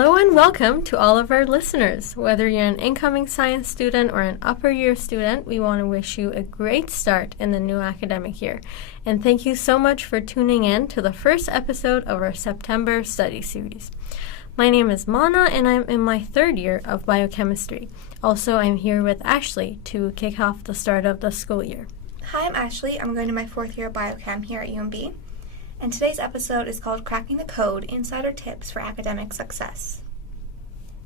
Hello and welcome to all of our listeners. Whether you're an incoming science student or an upper year student, we want to wish you a great start in the new academic year. And thank you so much for tuning in to the first episode of our September study series. My name is Mana and I'm in my third year of biochemistry. Also, I'm here with Ashley to kick off the start of the school year. Hi, I'm Ashley. I'm going to my fourth year of biochem here at UMB. And today's episode is called Cracking the Code: Insider Tips for Academic Success.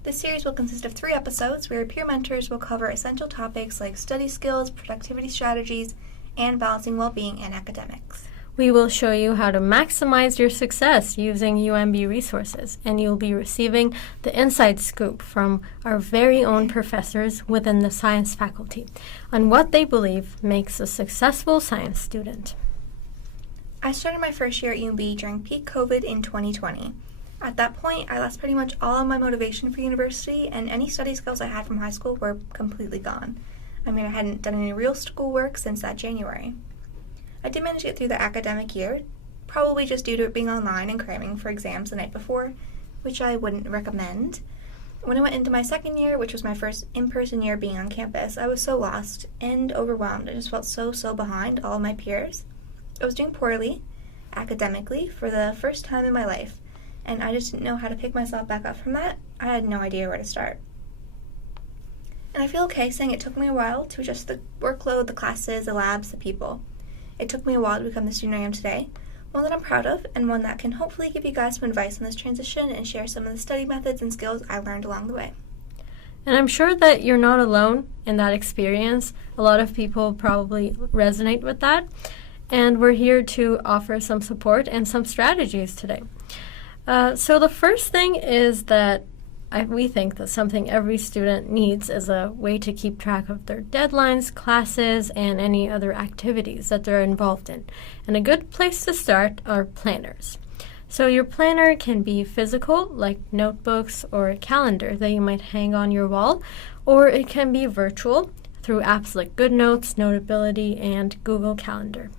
This series will consist of 3 episodes where peer mentors will cover essential topics like study skills, productivity strategies, and balancing well-being and academics. We will show you how to maximize your success using UMB resources, and you'll be receiving the inside scoop from our very own professors within the science faculty on what they believe makes a successful science student. I started my first year at UMB during peak COVID in 2020. At that point, I lost pretty much all of my motivation for university, and any study skills I had from high school were completely gone. I hadn't done any real schoolwork since that January. I did manage to get through the academic year, probably just due to it being online and cramming for exams the night before, which I wouldn't recommend. When I went into my second year, which was my first in-person year being on campus, I was so lost and overwhelmed. I just felt so behind all of my peers. I was doing poorly, academically, for the first time in my life, and I just didn't know how to pick myself back up from that. I had no idea where to start. And I feel okay saying it took me a while to adjust the workload, the classes, the labs, the people. It took me a while to become the student I am today, one that I'm proud of, and one that can hopefully give you guys some advice on this transition and share some of the study methods and skills I learned along the way. And I'm sure that you're not alone in that experience. A lot of people probably resonate with that. And we're here to offer some support and some strategies today. So the first thing is that we think that something every student needs is a way to keep track of their deadlines, classes, and any other activities that they're involved in. And a good place to start are planners. So your planner can be physical, like notebooks or a calendar that you might hang on your wall, or it can be virtual through apps like GoodNotes, Notability, and Google Calendar.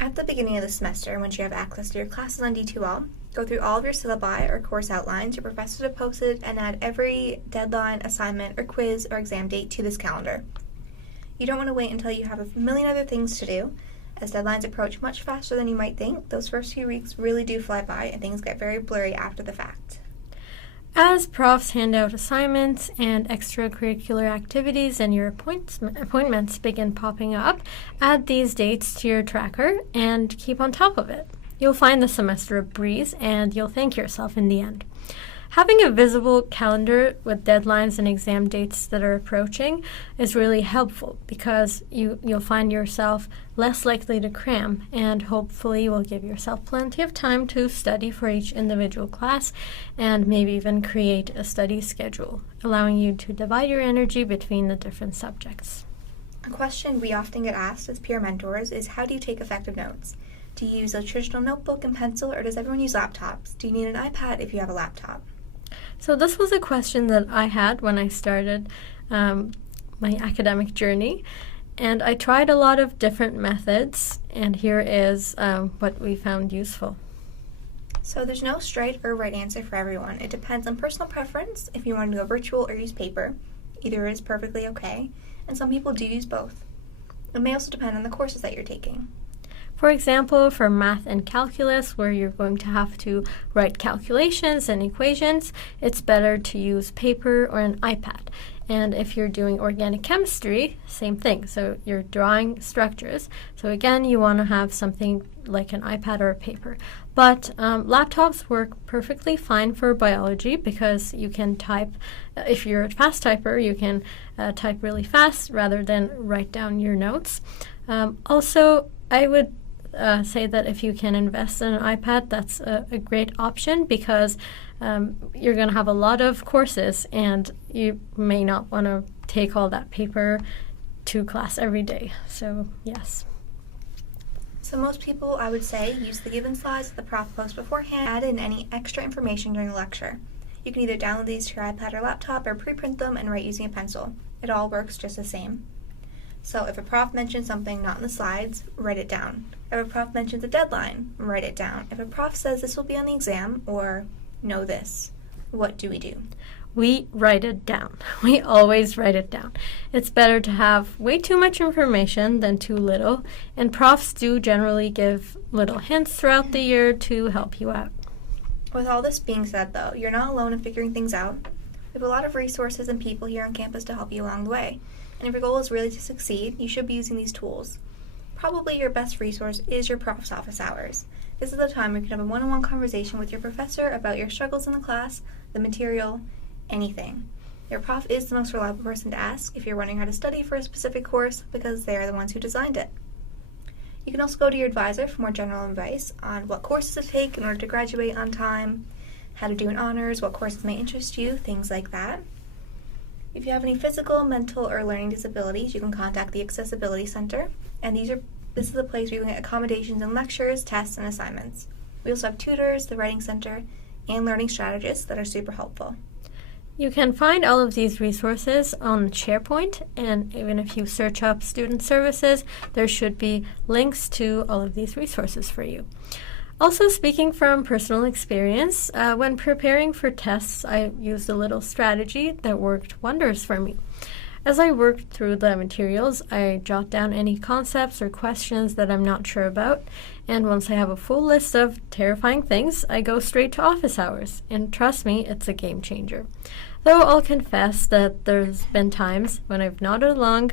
At the beginning of the semester, once you have access to your classes on D2L, go through all of your syllabi or course outlines your professors have posted and add every deadline, assignment, or quiz or exam date to this calendar. You don't want to wait until you have a million other things to do. As deadlines approach much faster than you might think, those first few weeks really do fly by and things get very blurry after the fact. As profs hand out assignments and extracurricular activities and your appointments begin popping up, add these dates to your tracker and keep on top of it. You'll find the semester a breeze and you'll thank yourself in the end. Having a visible calendar with deadlines and exam dates that are approaching is really helpful because you'll find yourself less likely to cram, and hopefully will give yourself plenty of time to study for each individual class and maybe even create a study schedule, allowing you to divide your energy between the different subjects. A question we often get asked as peer mentors is, how do you take effective notes? Do you use a traditional notebook and pencil, or does everyone use laptops? Do you need an iPad if you have a laptop? So this was a question that I had when I started my academic journey, and I tried a lot of different methods, and here is what we found useful. So there's no straight or right answer for everyone. It depends on personal preference if you want to go virtual or use paper. Either is perfectly okay, and some people do use both. It may also depend on the courses that you're taking. For example, for math and calculus, where you're going to have to write calculations and equations, it's better to use paper or an iPad. And if you're doing organic chemistry, same thing. So you're drawing structures. So again, you want to have something like an iPad or a paper. But laptops work perfectly fine for biology because you can type, if you're a fast typer, you can type really fast rather than write down your notes. Also, I would say that if you can invest in an iPad, that's a great option because you're going to have a lot of courses and you may not want to take all that paper to class every day. So, yes. So most people, I would say, use the given slides that the prof posts beforehand, add in any extra information during the lecture. You can either download these to your iPad or laptop or preprint them and write using a pencil. It all works just the same. So if a prof mentions something not in the slides, write it down. If a prof mentions a deadline, write it down. If a prof says this will be on the exam, or know this. What do we do? We write it down. We always write it down. It's better to have way too much information than too little, and profs do generally give little hints throughout the year to help you out. With all this being said, though, you're not alone in figuring things out. We have a lot of resources and people here on campus to help you along the way, and if your goal is really to succeed, you should be using these tools. Probably your best resource is your prof's office hours. This is the time where you can have a one-on-one conversation with your professor about your struggles in the class, the material, anything. Your prof is the most reliable person to ask if you're wondering how to study for a specific course because they are the ones who designed it. You can also go to your advisor for more general advice on what courses to take in order to graduate on time, how to do an honors, what courses may interest you, things like that. If you have any physical, mental, or learning disabilities, you can contact the Accessibility Center, and this is the place where you can get accommodations and lectures, tests, and assignments. We also have tutors, the Writing Center, and learning strategists that are super helpful. You can find all of these resources on SharePoint, and even if you search up student services, there should be links to all of these resources for you. Also, speaking from personal experience, when preparing for tests, I used a little strategy that worked wonders for me. As I worked through the materials, I jot down any concepts or questions that I'm not sure about, and once I have a full list of terrifying things, I go straight to office hours, and trust me, it's a game changer. Though I'll confess that there's been times when I've nodded along,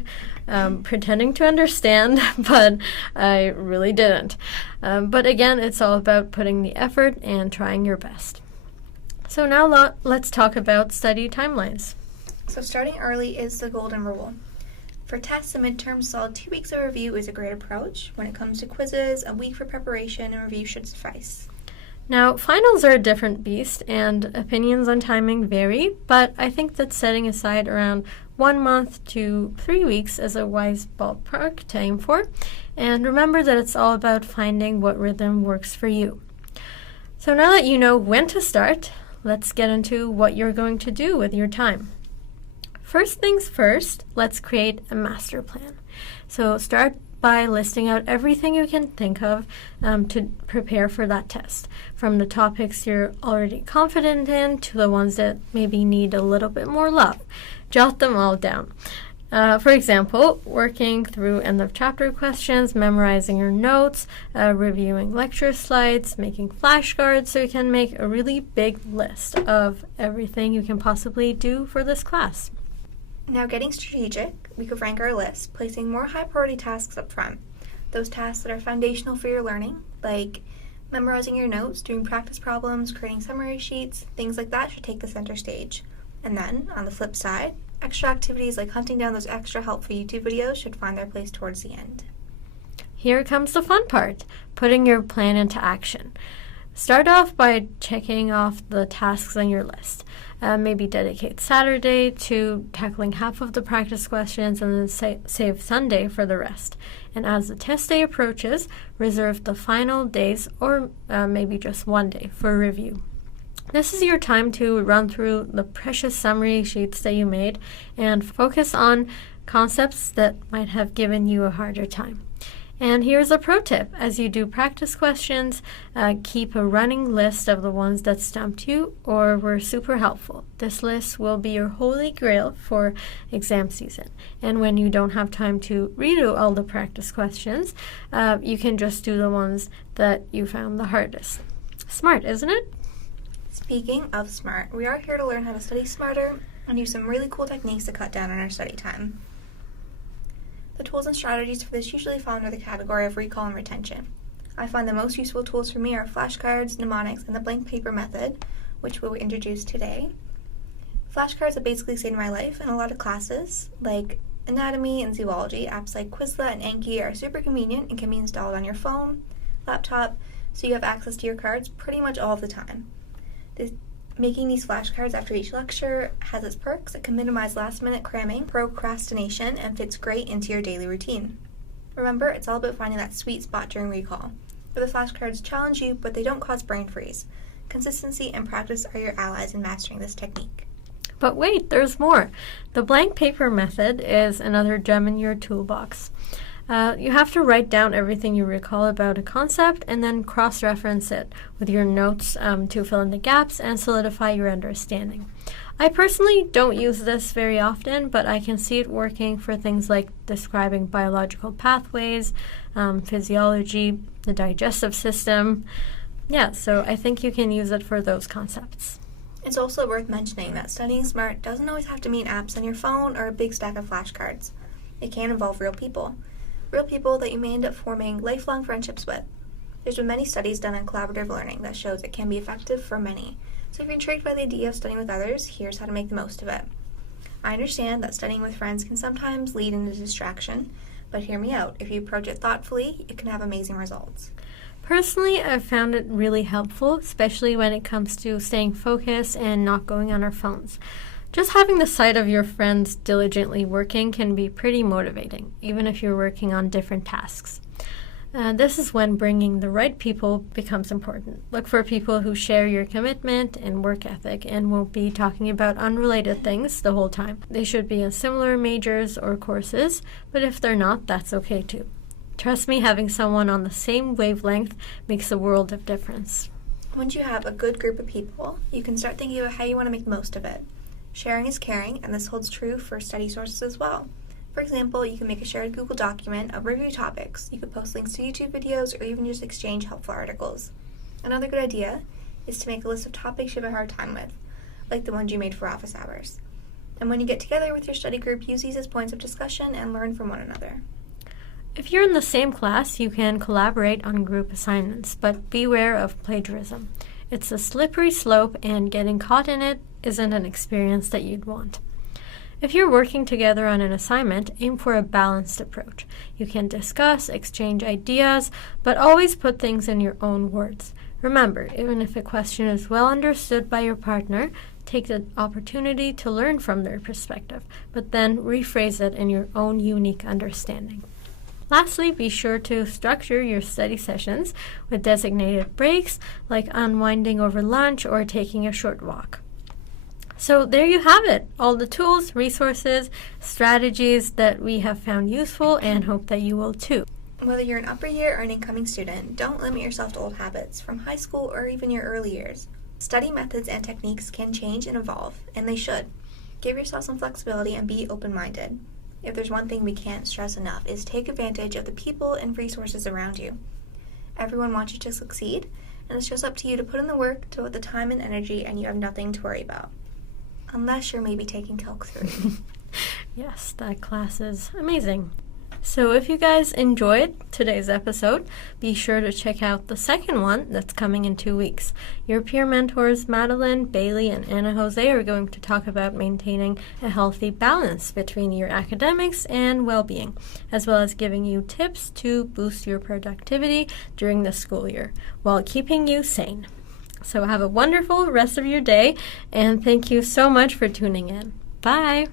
pretending to understand, but I really didn't. But again, it's all about putting the effort and trying your best. So now let's talk about study timelines. So starting early is the golden rule. For tests and midterms, solid 2 weeks of review is a great approach. When it comes to quizzes, a week for preparation and review should suffice. Now, finals are a different beast, and opinions on timing vary, but I think that setting aside around 1 month to 3 weeks is a wise ballpark to aim for. And remember that it's all about finding what rhythm works for you. So now that you know when to start, let's get into what you're going to do with your time. First things first, let's create a master plan. So start by listing out everything you can think of to prepare for that test, from the topics you're already confident in to the ones that maybe need a little bit more love. Jot them all down. For example, working through end of chapter questions, memorizing your notes, reviewing lecture slides, making flashcards, so you can make a really big list of everything you can possibly do for this class. Now, getting strategic, we could rank our list, placing more high-priority tasks up front. Those tasks that are foundational for your learning, like memorizing your notes, doing practice problems, creating summary sheets, things like that should take the center stage. And then, on the flip side, extra activities like hunting down those extra helpful YouTube videos should find their place towards the end. Here comes the fun part, putting your plan into action. Start off by checking off the tasks on your list. Maybe dedicate Saturday to tackling half of the practice questions and then save Sunday for the rest. And as the test day approaches, reserve the final days or maybe just 1 day for review. This is your time to run through the precious summary sheets that you made and focus on concepts that might have given you a harder time. And here's a pro tip. As you do practice questions, keep a running list of the ones that stumped you or were super helpful. This list will be your holy grail for exam season. And when you don't have time to redo all the practice questions, you can just do the ones that you found the hardest. Smart, isn't it? Speaking of smart, we are here to learn how to study smarter and use some really cool techniques to cut down on our study time. The tools and strategies for this usually fall under the category of recall and retention. I find the most useful tools for me are flashcards, mnemonics, and the blank paper method, which we'll introduce today. Flashcards have basically saved my life in a lot of classes, like anatomy and zoology. Apps like Quizlet and Anki are super convenient and can be installed on your phone, laptop, so you have access to your cards pretty much all of the time. Making these flashcards after each lecture has its perks. It can minimize last-minute cramming, procrastination, and fits great into your daily routine. Remember, it's all about finding that sweet spot during recall, where the flashcards challenge you, but they don't cause brain freeze. Consistency and practice are your allies in mastering this technique. But wait, there's more. The blank paper method is another gem in your toolbox. You have to write down everything you recall about a concept and then cross-reference it with your notes to fill in the gaps and solidify your understanding. I personally don't use this very often, but I can see it working for things like describing biological pathways, physiology, the digestive system. Yeah, so I think you can use it for those concepts. It's also worth mentioning that studying smart doesn't always have to mean apps on your phone or a big stack of flashcards. It can involve real people that you may end up forming lifelong friendships with. There's been many studies done on collaborative learning that shows it can be effective for many. So if you're intrigued by the idea of studying with others, here's how to make the most of it. I understand that studying with friends can sometimes lead into distraction, but hear me out. If you approach it thoughtfully, it can have amazing results. Personally, I've found it really helpful, especially when it comes to staying focused and not going on our phones. Just having the sight of your friends diligently working can be pretty motivating, even if you're working on different tasks. This is when bringing the right people becomes important. Look for people who share your commitment and work ethic and won't be talking about unrelated things the whole time. They should be in similar majors or courses, but if they're not, that's okay too. Trust me, having someone on the same wavelength makes a world of difference. Once you have a good group of people, you can start thinking about how you want to make the most of it. Sharing is caring, and this holds true for study sources as well. For example, you can make a shared Google document of review topics. You could post links to YouTube videos or even just exchange helpful articles. Another good idea is to make a list of topics you have a hard time with, like the ones you made for office hours. And when you get together with your study group, use these as points of discussion and learn from one another. If you're in the same class, you can collaborate on group assignments, but beware of plagiarism. It's a slippery slope, and getting caught in it isn't an experience that you'd want. If you're working together on an assignment, aim for a balanced approach. You can discuss, exchange ideas, but always put things in your own words. Remember, even if a question is well understood by your partner, take the opportunity to learn from their perspective, but then rephrase it in your own unique understanding. Lastly, be sure to structure your study sessions with designated breaks, like unwinding over lunch or taking a short walk. So there you have it, all the tools, resources, strategies that we have found useful and hope that you will too. Whether you're an upper year or an incoming student, don't limit yourself to old habits from high school or even your early years. Study methods and techniques can change and evolve, and they should. Give yourself some flexibility and be open-minded. If there's one thing we can't stress enough, is take advantage of the people and resources around you. Everyone wants you to succeed, and it's just up to you to put in the work, devote the time and energy, and you have nothing to worry about. Unless you're maybe taking Calc 3. Yes, that class is amazing. So if you guys enjoyed today's episode, be sure to check out the second one that's coming in 2 weeks. Your peer mentors Madeline, Bailey, and Anna Jose are going to talk about maintaining a healthy balance between your academics and well-being, as well as giving you tips to boost your productivity during the school year while keeping you sane. So have a wonderful rest of your day, and thank you so much for tuning in. Bye!